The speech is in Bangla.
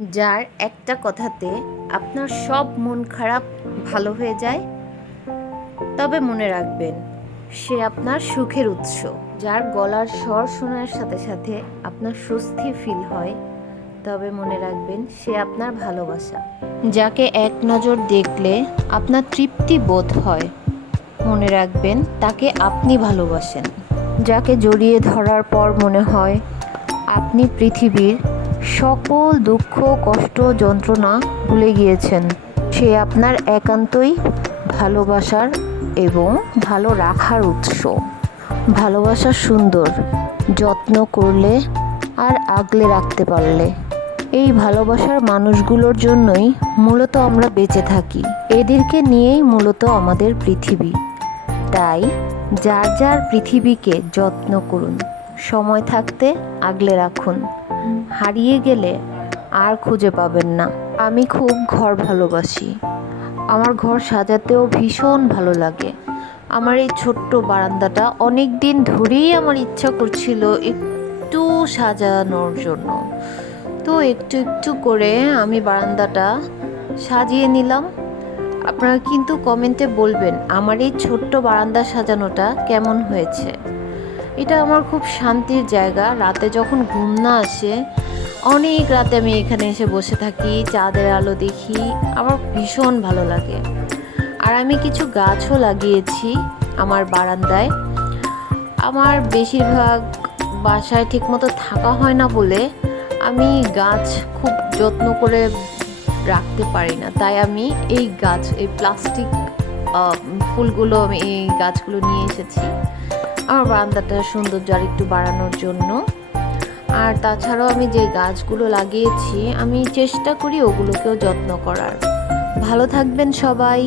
যার একটা কথাতে আপনার সব মন খারাপ ভালো হয়ে যায়, তবে মনে রাখবেন সে আপনার সুখের উৎস। যার গলার স্বর শোনার সাথে সাথে আপনার স্বস্তি ফিল হয়, তবে মনে রাখবেন সে আপনার ভালোবাসা। যাকে এক নজর দেখলে আপনার তৃপ্তি বোধ হয়, মনে রাখবেন তাকে আপনি ভালোবাসেন। যাকে জড়িয়ে ধরার পর মনে হয় আপনি পৃথিবীর সকল দুঃখ কষ্ট যন্ত্রণা ভুলে গিয়েছেন, সে আপনার একান্তই ভালোবাসার এবং ভালো রাখার উৎস। ভালোবাসা সুন্দর, যত্ন করলে আর আগলে রাখতে পারলে। এই ভালোবাসার মানুষগুলোর জন্যই মূলত আমরা বেঁচে থাকি, এদেরকে নিয়েই মূলত আমাদের পৃথিবী। তাই যার যার পৃথিবীকে যত্ন করুন, সময় থাকতে আগলে রাখুন, হারিয়ে গেলে আর খুঁজে পাবেন না। আমি খুব ঘর ভালোবাসি, আমার ঘর সাজাতেও ভীষণ ভালো লাগে। আমার এই ছোট্ট বারান্দাটা অনেক দিন ধরেই আমার ইচ্ছা করছিল একটু সাজানোর জন্য, তো একটু একটু করে আমি বারান্দাটা সাজিয়ে নিলাম। আপনারা কিন্তু কমেন্টে বলবেন আমার এই ছোট্ট বারান্দা সাজানোটা কেমন হয়েছে। এটা আমার খুব শান্তির জায়গা। রাতে যখন ঘুম না আসে, অনেক রাতে আমি এখানে এসে বসে থাকি, চাঁদের আলো দেখি, আমার ভীষণ ভালো লাগে। আর আমি কিছু গাছও লাগিয়েছি আমার বারান্দায়। আমার বেশিরভাগ বাসায় ঠিকমতো থাকা হয় না বলে আমি গাছ খুব যত্ন করে রাখতে পারি না, তাই আমি এই গাছ, এই প্লাস্টিক ফুলগুলো, আমি এই গাছগুলো নিয়ে এসেছি আমার বারান্দাটা সৌন্দর্য আর একটু বাড়ানোর জন্য। আর তাছাড়াও আমি যে গাছগুলো লাগিয়েছি আমি চেষ্টা করি ওগুলোকেও যত্ন করার। ভালো থাকবেন সবাই।